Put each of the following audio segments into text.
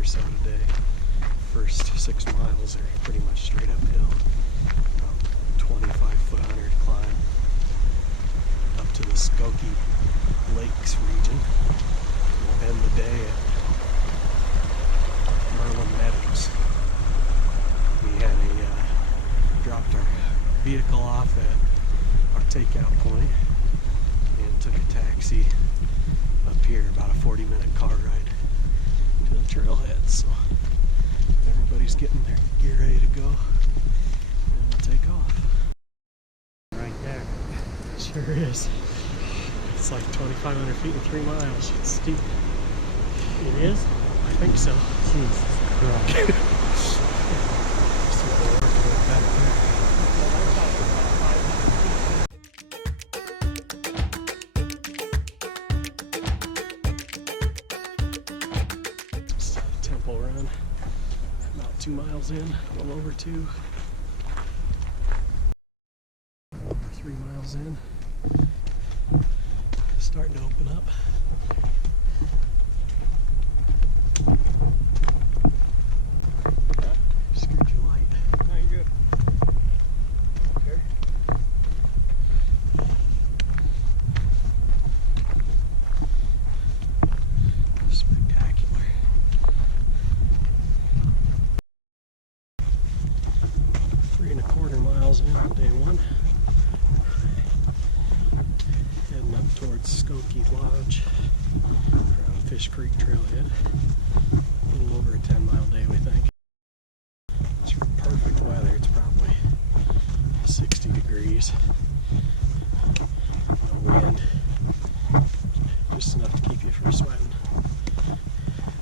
or so today. First 6 miles are pretty much straight uphill. 2,500 climb up to the Skokie Lakes region. We'll end the day at Merlin Meadows. We had dropped our vehicle off at our takeout point and took a taxi up here, about a 40-minute car ride to the trailhead. So everybody's getting their gear ready to go, and we'll take off. Right there. Sure is. It's like 2,500 feet in 3 miles. It's steep. It is? I think so. Jesus Christ. So we're working with back there. Just a tempo run. About 2 miles in, a little over 2. 3 miles in. Starting to open up. Screwed your light. No, you're good. Okay. Spectacular. 3¼ miles in on day 1. Heading up towards Skokie Lodge around Fish Creek Trailhead. A little over a 10-mile day, we think. It's perfect weather. It's probably 60 degrees. No wind. Just enough to keep you from sweating.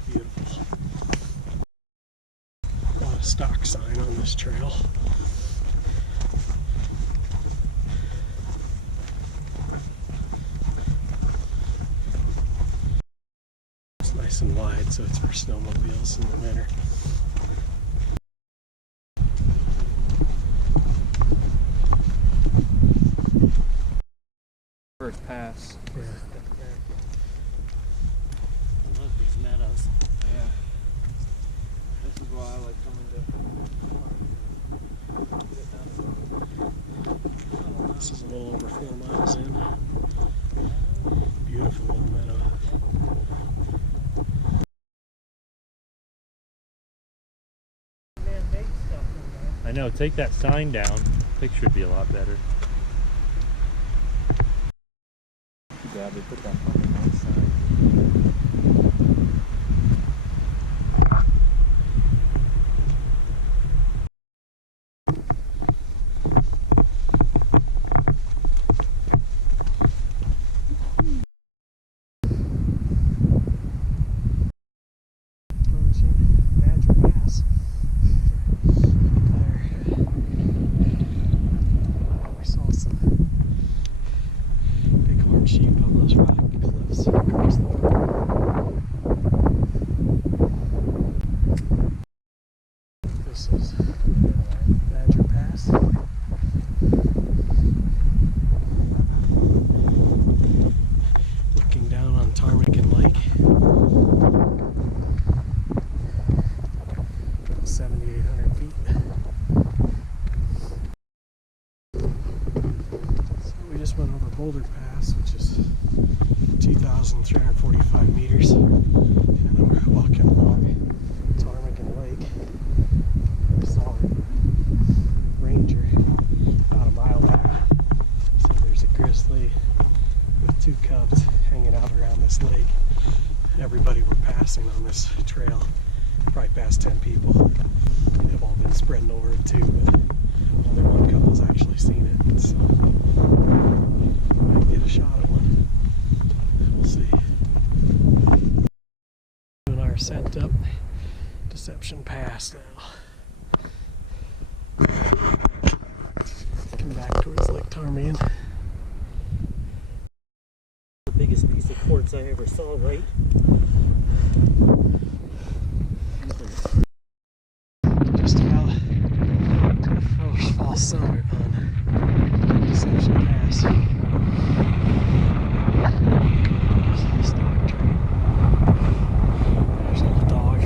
Beautiful. A lot of stock sign on this trail. It's nice and wide, so it's for snowmobiles in the winter. First pass. Yeah. I love these meadows. Yeah. This is why I like coming to. This is a little over 4 miles in. Beautiful little meadow. I know, take that sign down. Picture would be a lot better. Too bad they put that fucking outside. Sheep on those rock cliffs across the road. This is Badger Pass. Looking down on Ptarmigan Lake. 7,800 feet. So we just went over Boulder Pass, which is 2,345 meters, and we're walking along Ptarmigan Lake. We saw a ranger about a mile back. So there's a grizzly with 2 cubs hanging out around this lake. Everybody we're passing on this trail, probably past 10 people, have all been spreading over it too, but only one couple's actually seen it. So might get a shot at one. We'll see. Doing our ascent up Deception Pass now. Come back towards Lake Ptarmigan. The biggest piece of quartz I ever saw, right? Just about to the first false summit on Deception Pass. There's a stock train. There's a little dog.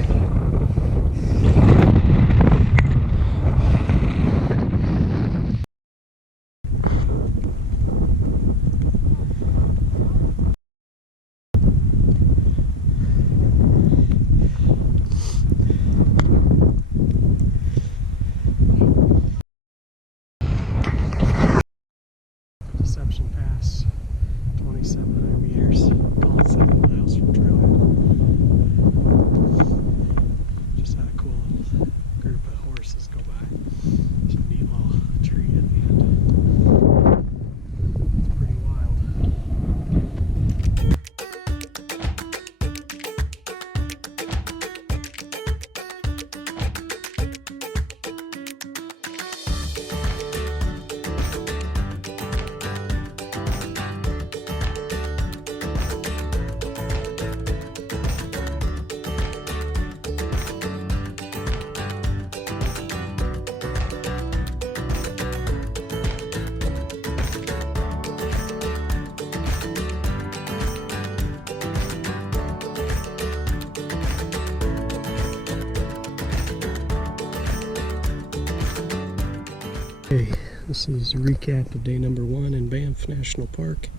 This is a recap of day number 1 in Banff National Park,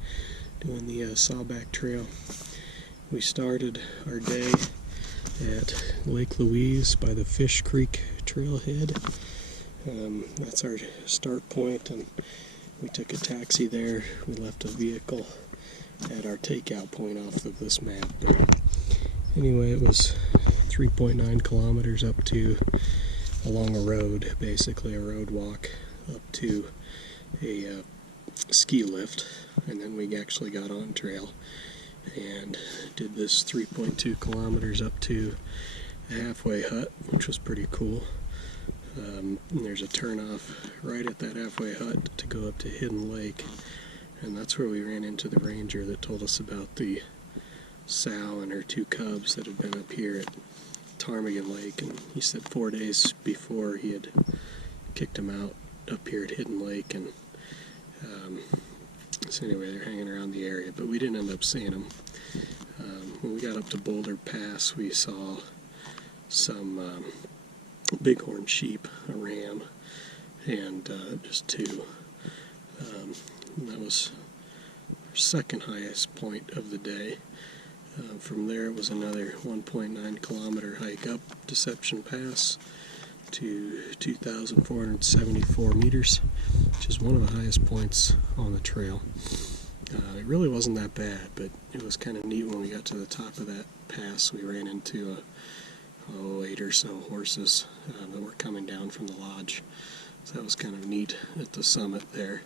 doing the Sawback Trail. We started our day at Lake Louise by the Fish Creek trailhead. That's our start point, and we took a taxi there. We left a vehicle at our takeout point off of this map. But anyway, it was 3.9 kilometers up to along a road, basically a road walk up to a ski lift, and then we actually got on trail and did this 3.2 kilometers up to a halfway hut, which was pretty cool. And there's a turnoff right at that halfway hut to go up to Hidden Lake, and that's where we ran into the ranger that told us about the sow and her 2 cubs that had been up here at Ptarmigan Lake. And he said 4 days before he had kicked them out up here at Hidden Lake, and so anyway, they're hanging around the area, but we didn't end up seeing them. When we got up to Boulder Pass, we saw some bighorn sheep, a ram, and just 2. That was our second highest point of the day. From there, it was another 1.9 kilometer hike up Deception Pass to 2,474 meters, which is one of the highest points on the trail. It really wasn't that bad, but it was kind of neat when we got to the top of that pass. We ran into 8 or so horses that were coming down from the lodge, so that was kind of neat at the summit there.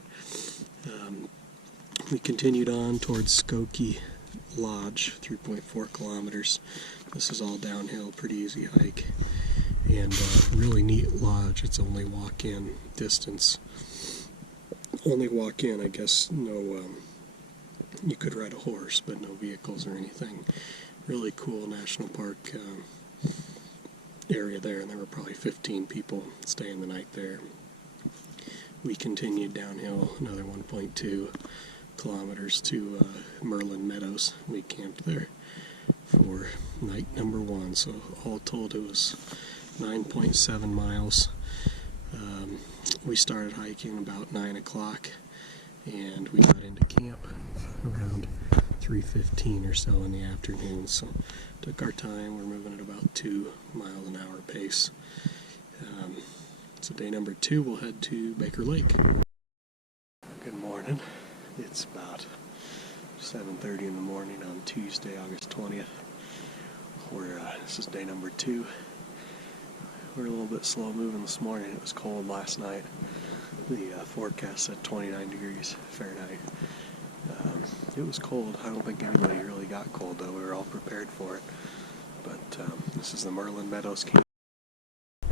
We continued on towards Skokie Lodge, 3.4 kilometers. This is all downhill, pretty easy hike, and really neat lodge. It's only walk-in distance. Only walk-in, I guess. No, you could ride a horse, but no vehicles or anything. Really cool national park area there, and there were probably 15 people staying the night there. We continued downhill another 1.2 kilometers to Merlin Meadows. We camped there for night number 1, so all told it was 9.7 miles. We started hiking about 9 o'clock, and we got into camp around 3:15 or so in the afternoon, so took our time. We're moving at about 2 miles an hour pace. So day number 2, we'll head to Baker Lake. Good morning. It's about 7:30 in the morning on Tuesday, August 20th. This is day number 2. We're a little bit slow moving this morning. It was cold last night. The forecast said 29 degrees Fahrenheit. It was cold. I don't think anybody really got cold, though. We were all prepared for it. But this is the Merlin Meadows camp.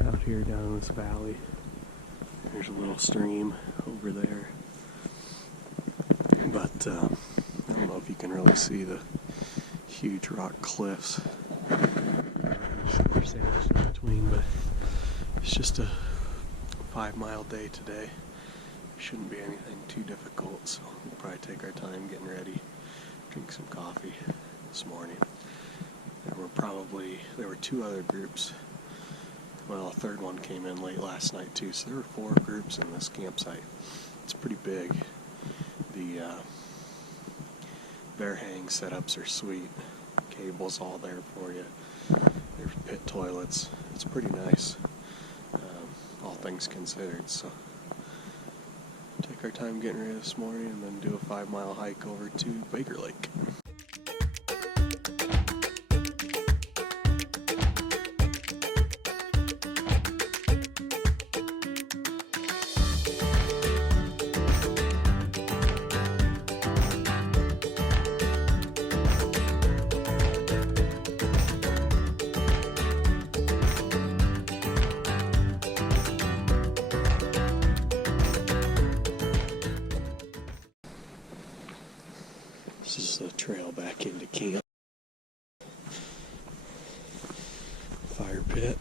Out here down in this valley, there's a little stream over there. But I don't know if you can really see the huge rock cliffs. There's sandwiched in between, but it's just a 5-mile day today. Shouldn't be anything too difficult, so we'll probably take our time getting ready, drink some coffee this morning. There were 2 other groups. Well, a third one came in late last night too, so there were 4 groups in this campsite. It's pretty big. The bear hang setups are sweet. Cables all there for you. There's pit toilets. It's pretty nice, all things considered. So take our time getting ready this morning, and then do a 5-mile hike over to Baker Lake. This is the trail back into camp. Fire pit.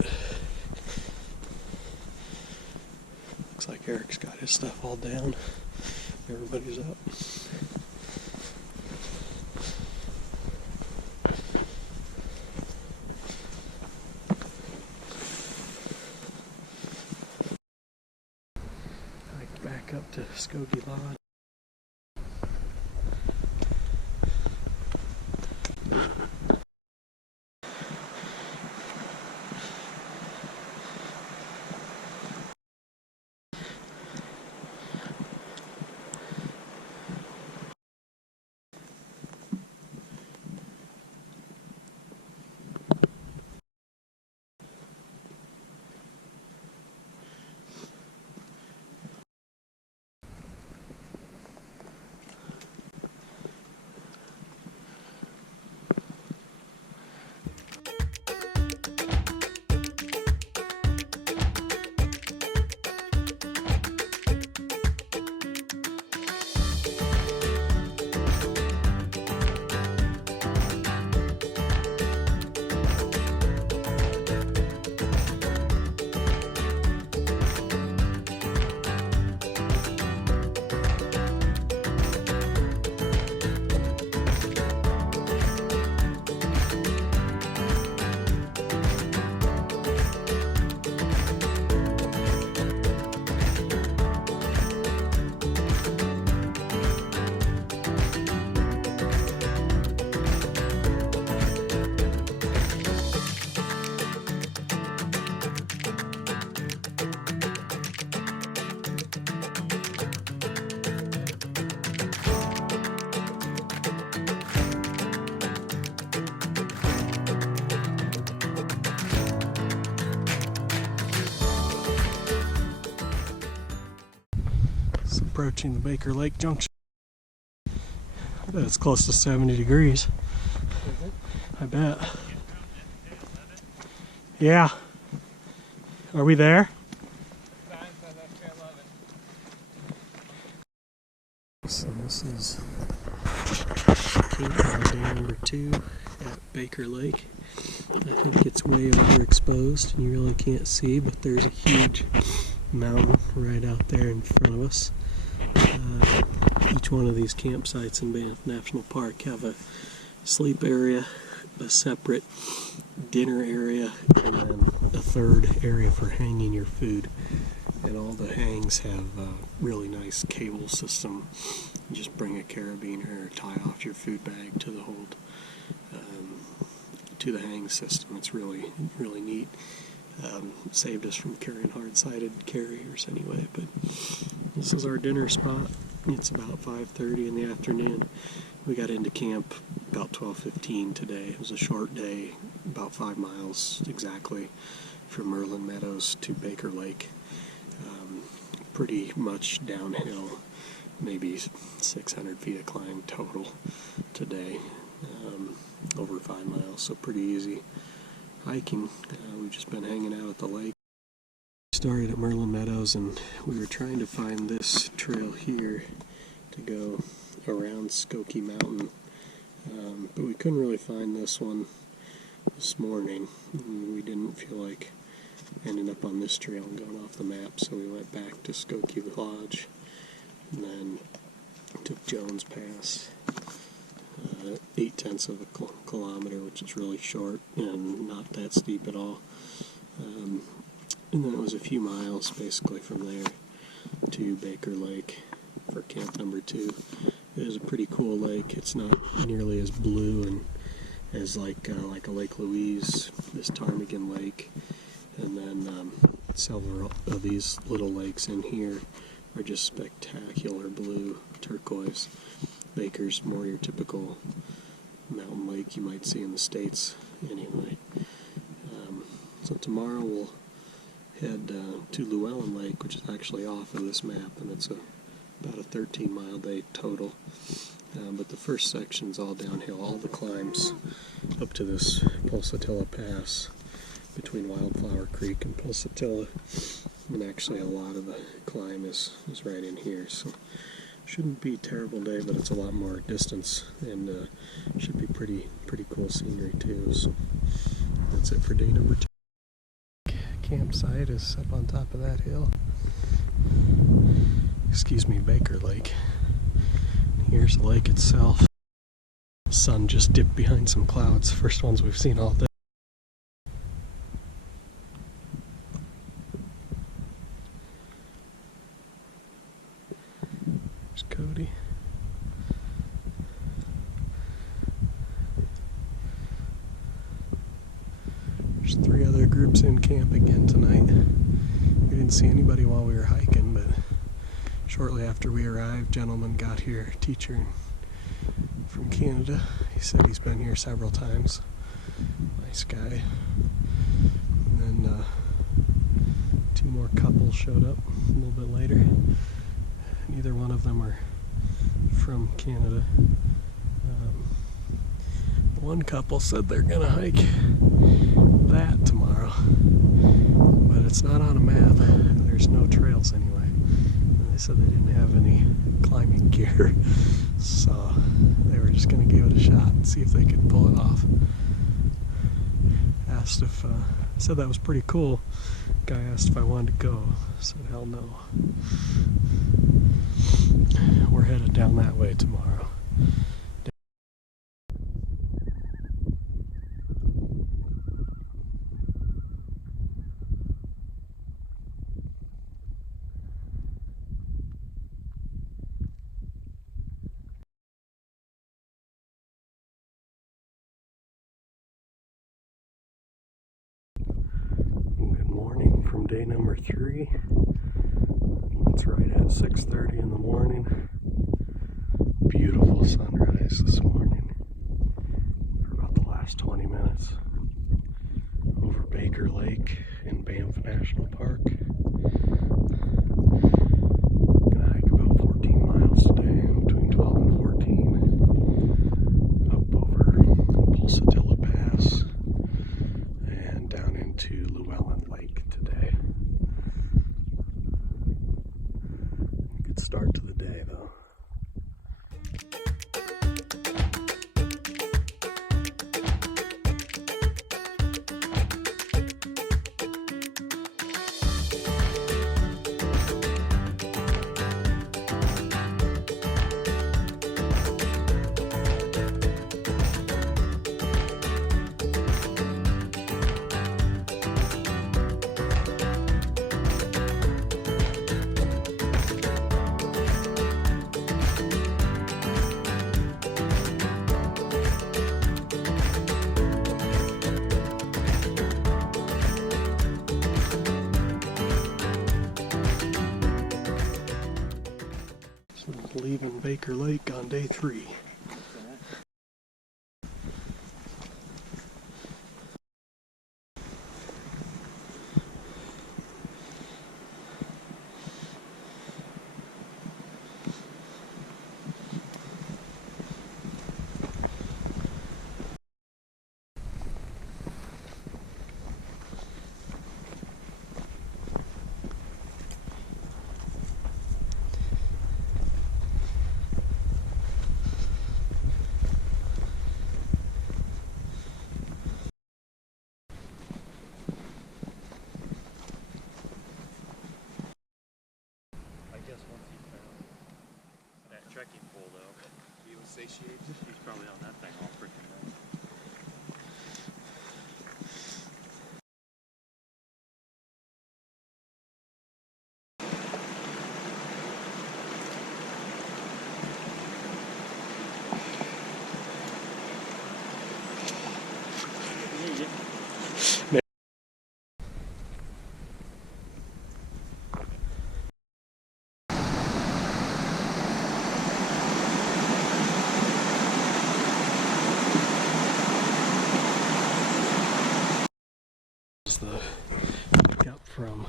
Looks like Eric's got his stuff all down. Everybody's up. Hiked back up to Skokie Lodge. Approaching the Baker Lake Junction. I bet it's close to 70 degrees. Is it? I bet. Yeah. Are we there? So this is camp day number 2 at Baker Lake. I think it's way overexposed and you really can't see, but there's a huge mountain right out there in front of us. Each one of these campsites in Banff National Park have a sleep area, a separate dinner area, and then a third area for hanging your food. And all the hangs have a really nice cable system. You just bring a carabiner or tie off your food bag to the hold, to the hang system. It's really neat. Saved us from carrying hard-sided carriers anyway, but this is our dinner spot. It's about 5:30 in the afternoon. We got into camp about 12:15 today. It was a short day, about 5 miles exactly from Merlin Meadows to Baker Lake. Pretty much downhill, maybe 600 feet of climb total today, over 5 miles, so pretty easy hiking. We've just been hanging out at the lake. Started at Merlin Meadows and we were trying to find this trail here to go around Skokie Mountain, but we couldn't really find this one this morning. We didn't feel like ending up on this trail and going off the map, so we went back to Skokie Lodge and then took Jones Pass, 8/10 of a kilometer, which is really short and not that steep at all. And then it was a few miles basically from there to Baker Lake for camp number 2. It is a pretty cool lake. It's not nearly as blue and as like a Lake Louise, this Ptarmigan Lake, and then several of these little lakes in here are just spectacular blue turquoise. Baker's more your typical mountain lake you might see in the States anyway. So tomorrow we'll head to Llewellyn Lake, which is actually off of this map, and it's about a 13-mile day total. But the first section's all downhill, all the climbs up to this Pulsatilla Pass between Wildflower Creek and Pulsatilla, and actually a lot of the climb is right in here, so shouldn't be a terrible day, but it's a lot more distance and should be pretty cool scenery too. So that's it for day number 2. Campsite is up on top of that hill. Excuse me, Baker Lake. Here's the lake itself. The sun just dipped behind some clouds. First ones we've seen all day. There's 3 other groups in camp again tonight. We didn't see anybody while we were hiking, but shortly after we arrived, a gentleman got here, a teacher from Canada. He said he's been here several times. Nice guy. And then 2 more couples showed up a little bit later. Neither one of them are from Canada. One couple said they're gonna hike that tomorrow, but it's not on a map. There's no trails anyway. And they said they didn't have any climbing gear, so they were just gonna give it a shot and see if they could pull it off. Asked if, said that was pretty cool. Guy asked if I wanted to go. I said hell no. We're headed down that way tomorrow. Good morning from day number 3. It's right at 6:30 in the morning. Beautiful sunrise this morning for about the last 20 minutes over Baker Lake in Banff National Park. Gonna hike about 14 miles today, between 12 and 14, up over Pulsatilla Pass and down into Llewellyn Lake today. Good start to the day though. Leaving Baker Lake on day 3. Trekking pole though, but he was satiated. He's probably on that thing all freaking night. The pickup from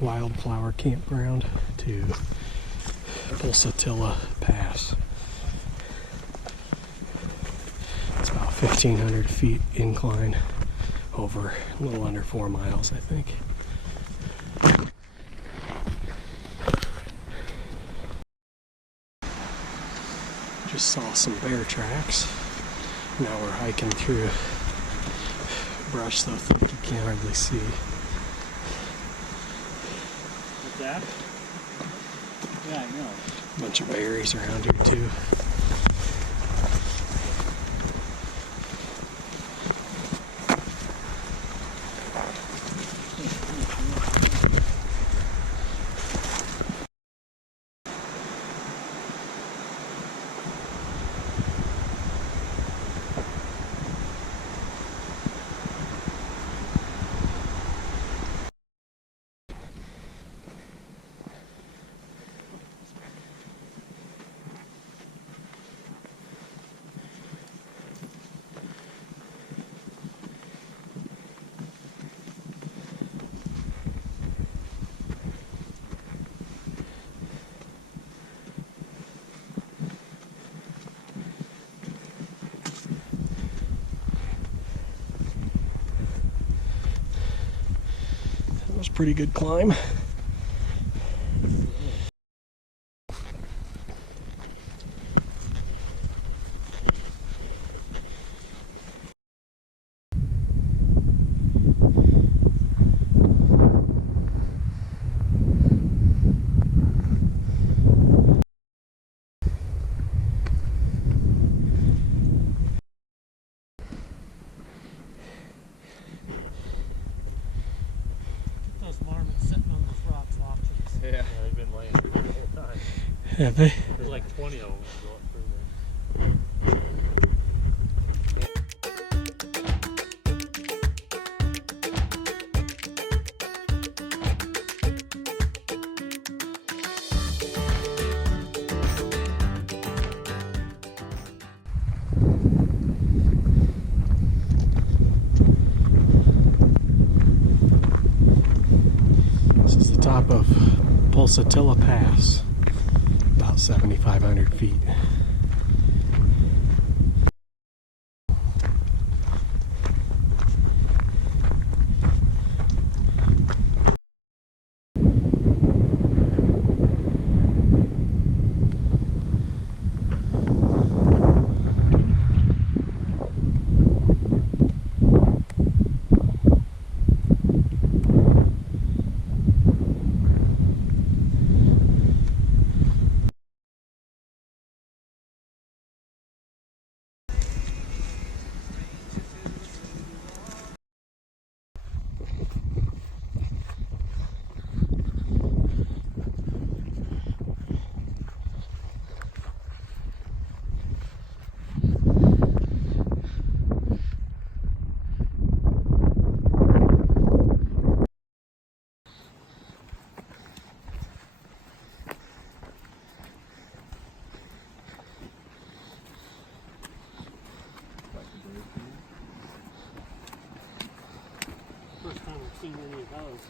Wildflower Campground to Pulsatilla Pass. It's about 1,500 feet incline over a little under 4 miles, I think. Just saw some bear tracks. Now we're hiking through brush so thick you can't hardly see. What's that? Yeah, I know. A bunch of berries around here too. was a pretty good climb. Those marmots sitting on those rocks watching us. Yeah, they've been laying there the whole time. Have they? There's like 20 of them that go up through there. This is the top of Pulsatilla Pass, about 7,500 feet. First time I've seen any of those.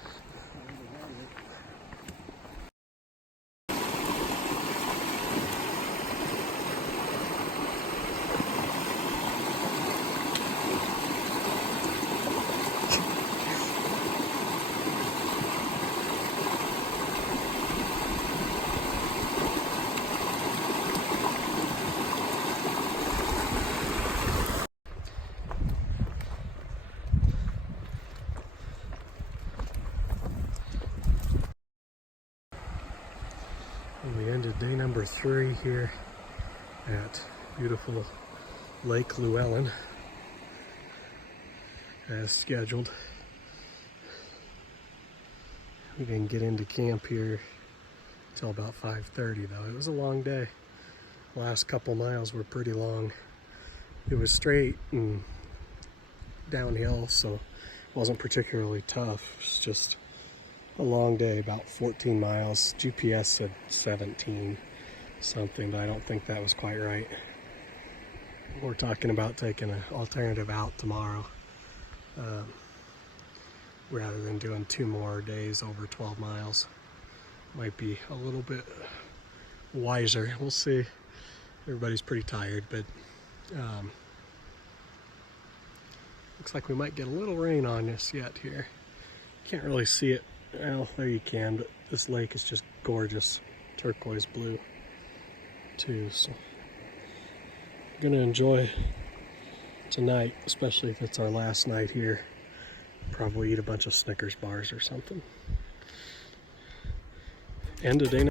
And we ended day number 3 here at beautiful Lake Llewellyn as scheduled. We didn't get into camp here until about 5:30 though. It was a long day. The last couple miles were pretty long. It was straight and downhill, so it wasn't particularly tough. It's just a long day, about 14 miles. GPS said 17 something, but I don't think that was quite right. We're talking about taking an alternative out tomorrow, rather than doing 2 more days over 12 miles. Might be a little bit wiser. We'll see. Everybody's pretty tired, but looks like we might get a little rain on us yet here. Can't really see it. Well, there you can, but this lake is just gorgeous. Turquoise blue too, so I'm gonna enjoy tonight, especially if it's our last night here. Probably eat a bunch of Snickers bars or something. End of day.